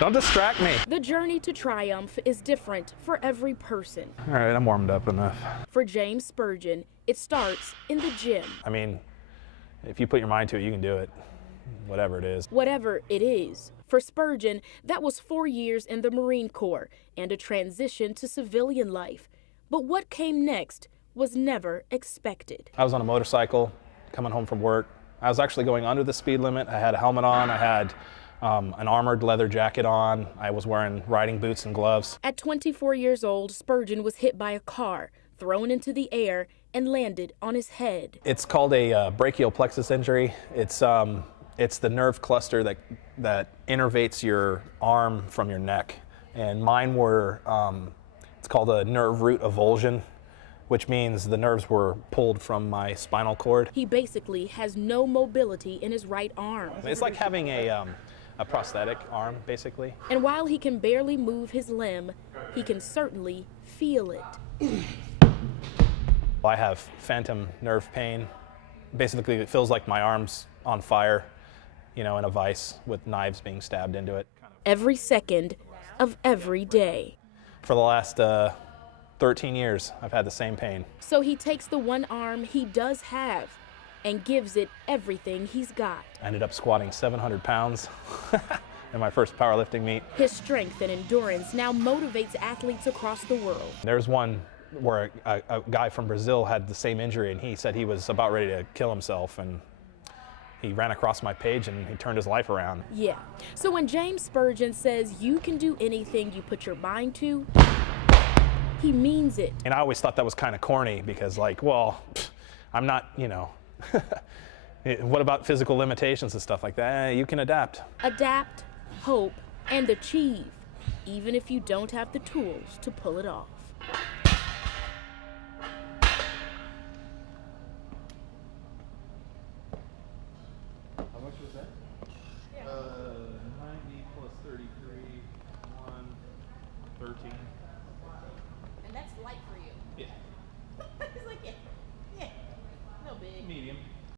Don't distract me. The journey to triumph is different for every person. All right, I'm warmed up enough. For James Spurgeon, it starts in the gym. I mean, if you put your mind to it, you can do it, whatever it is. Whatever it is. For Spurgeon, that was 4 years in the Marine Corps and a transition to civilian life. But what came next was never expected. I was on a motorcycle coming home from work. I was actually going under the speed limit. I had a helmet on. I had an armored leather jacket on. I was wearing riding boots and gloves. At 24 years old, Spurgeon was hit by a car, thrown into the air, and landed on his head. It's called a brachial plexus injury. It's the nerve cluster that innervates your arm from your neck. And mine were, it's called a nerve root avulsion, which means the nerves were pulled from my spinal cord. He basically has no mobility in his right arm. It's like having a prosthetic arm, basically. And while he can barely move his limb, he can certainly feel it. I have phantom nerve pain. Basically, it feels like my arm's on fire, in a vise with knives being stabbed into it. Every second of every day. For the last 13 years, I've had the same pain. So he takes the one arm he does have and gives it everything he's got. I ended up squatting 700 pounds in my first powerlifting meet. His strength and endurance now motivates athletes across the world. There's one where a guy from Brazil had the same injury, and he said he was about ready to kill himself, and he ran across my page and he turned his life around. Yeah. So when James Spurgeon says you can do anything you put your mind to, he means it. And I always thought that was kind of corny because, I'm not, what about physical limitations and stuff like that? You can adapt. Adapt, hope, and achieve, even if you don't have the tools to pull it off. How much was that? 90 plus 33, 1, 13.